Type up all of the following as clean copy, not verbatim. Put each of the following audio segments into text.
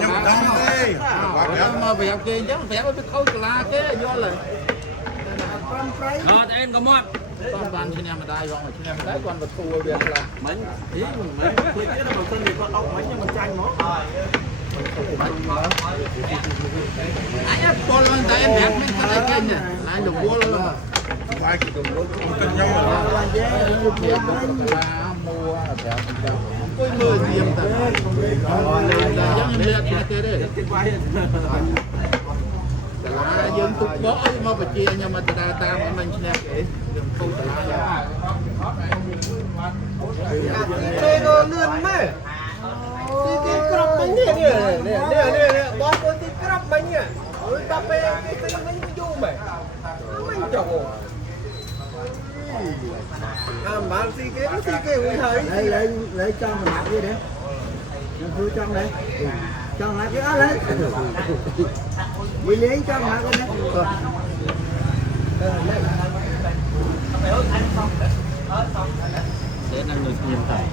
nhung đóng đi mà vẹo kia chứ vẹo cái khâu là cái do là em có món con bàn trên em mà đai rồi trên em đai con vật thua việc là mấy ý mấy cái đó đầu tiên thì con ông mấy nhưng mình tranh nó anh con lên tay em đẹp mình cái này kênh này lại dùng mua luôn phải cùng lúc cân nhau là mua có mưa diêm ta giống như kia đấy là dân tục bó mà phải chia nhưng mà ta mình nè không là cái lươn mày cái crop bánh nè bó cái crop bánh nè ôi cà phê cái bánh du mày mình chồng bán xì cái uống thấy lấy cho mình mặc đi đấy vui trong đấy cho mặc cái đó đấy đi lấy cho mặc cái đấy để năng lực nhìn thấy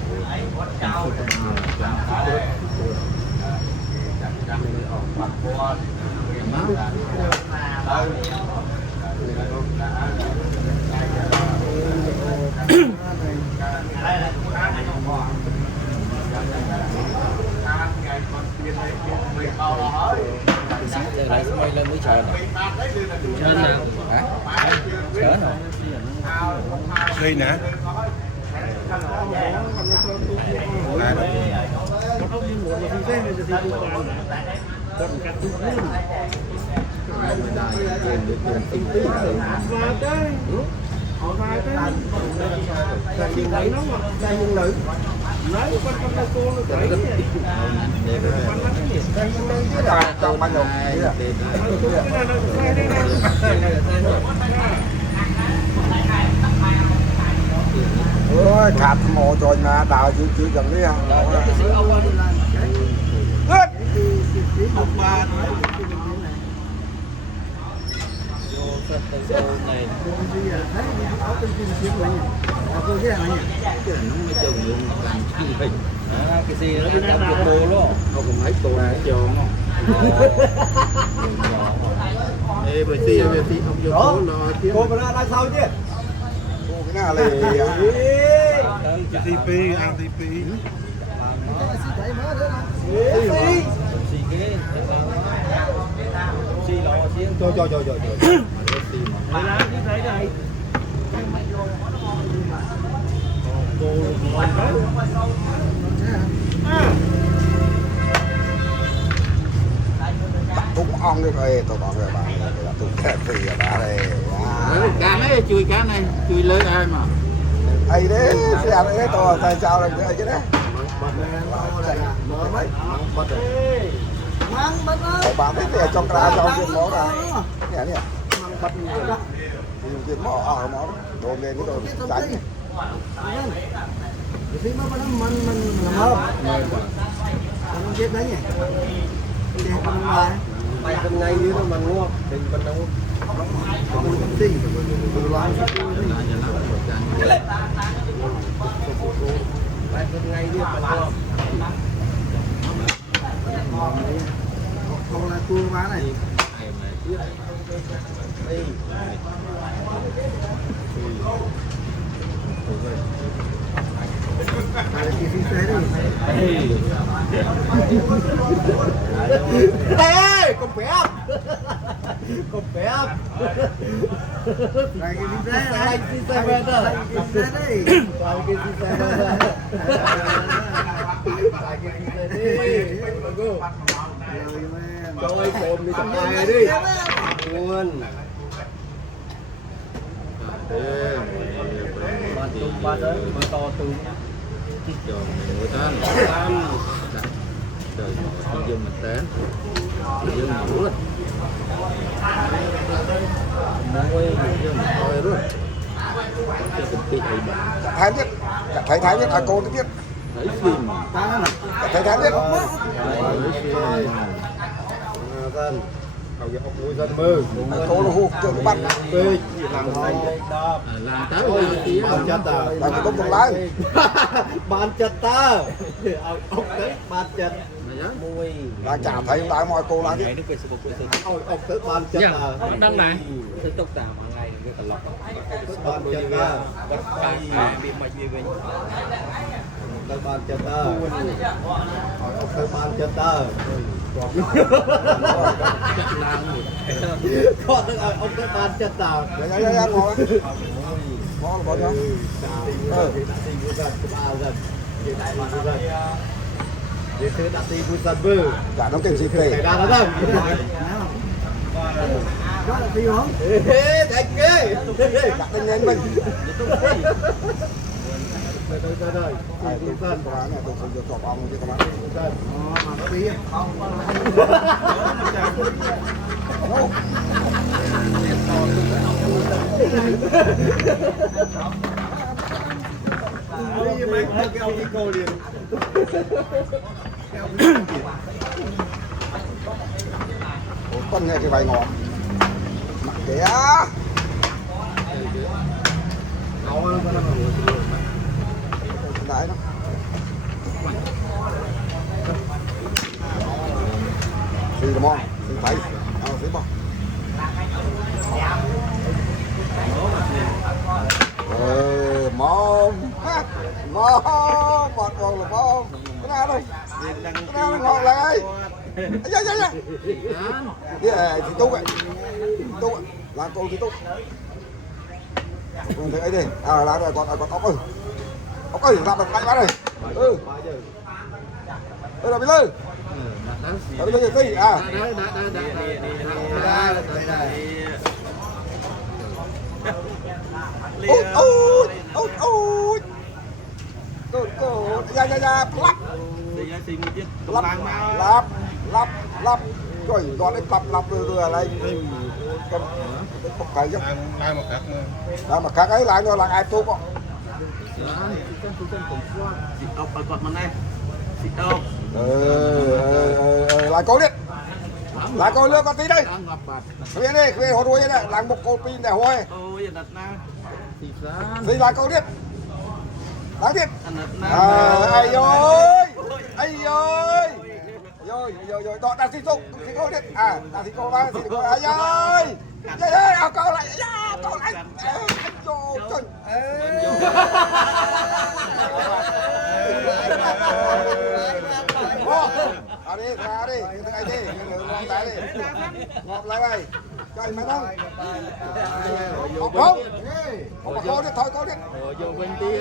quay lên mới chờ chơi nào hả chờ nào đây nè ôi khát mồ rồi mà đào chỉ gần đi à này cái gì nó đi trong cái bồ luôn không còn mấy tổ này giờ không ê bởi xì không vô cố lo chứ cô mà ra sau chứ cô cái nào này TP ATP cho cũng ong được rồi tôi còn rồi bạn là tôi kẹt gì ở đó đây cá này chui cá này chui lớn ai mà ấy đấy xe đấy tôi tại sao làm cái chứ đấy bạn thấy tiền trong ra trong chuyện máu ra nè nè bắt chuyện máu ở máu đồ lên cái đồ đánh thì mà mình làm không mình chết đấy nhỉ thì mình lại mày bên ngay như nó mình mua thì mình đâu mình không tin mình làm mày bên ngay đi mình mua không là cua má này Ê, con bé con bé này cái gì thế này cái gì về đó cái gì đấy cái gì về đó cái gì đấy rồi cồn đi cầm ai đi luôn ba đấy ba to từ trời người ta trời không dùng mình té dương ngủ rồi môi dương thôi rồi thái biết thái biết à cô biết thấy phim thái biết dân hầu như học nuôi dân mơ cô là hụt trường bắt về làm tay làm tới tí ban chặt ta làm cái công lái ban chặt ta ông tới ban chặt là chả thấy lại mọi cô lại Ngày nước về Facebook về Facebook. ôi ông tới ban chân là Đăng này. Sẽ tốc tạo mà ngày người ta lọc. ban chân là Bị mạch như vậy. tới ban chân ta ông tới ban chân ta còn tức là ông tới ban chân ta dạ ngồi ngon bao nhiêu dạ nó kinh gì kì đó là tiêu không đánh ghê đặt tên lên mình ai tôi tên của bạn này tôi không được chọc ông chứ các bạn mà có bia đi mấy cái ông đi cô liền con nghe cái bài ngọt mặt kìa đấy đó xì đúng không xì phải xì bò mom một con là mom cái nào đâu cái nào ngọt lại dạ dạ dạ dạ thì tú vậy tú là cô thì tú con thấy ấy đi là rồi còn ốc ơi làm được mạnh quá rồi là bị lư là bị lư gì dạ lắp rồi còn đấy lắp vừa lại con không cày chứ Lai một cắt nữa. đó mà các ấy lại rồi là ai tu có lại cô liệt lại cô lưa con tí đây khuyên đi khuyên hồ đuôi đây làm một cô pin để hồi gì lại cô liệt đáng tiếc ai ơi rồi đó đang thi công thi cô liệt đang thi cô ba thi cô ai ơi câu lại trời ra đi cái đi ngon tại đi ngọt lại đây cho anh mấy đâu không cô đi thôi cô đi vô bên kia.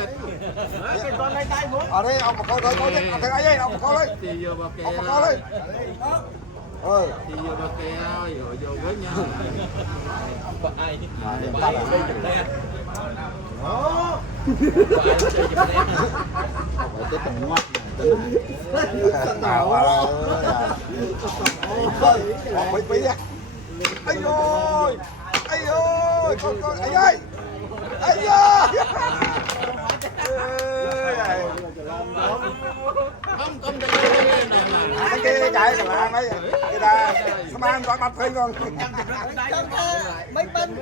Cái con này tay muốn. ở đây ông một cô thôi cô đi ông thấy ấy ông một cô đi Thì vô bao kè. ông một cô đi Thì vô bao kè rồi vô với nhau. Có ai đi. ta là đây chừng đây cái tầng ngoắt này bí anh ơi con anh ơi không cái chạy còn ăn ấy cái ta mang con mặt thấy con mấy bên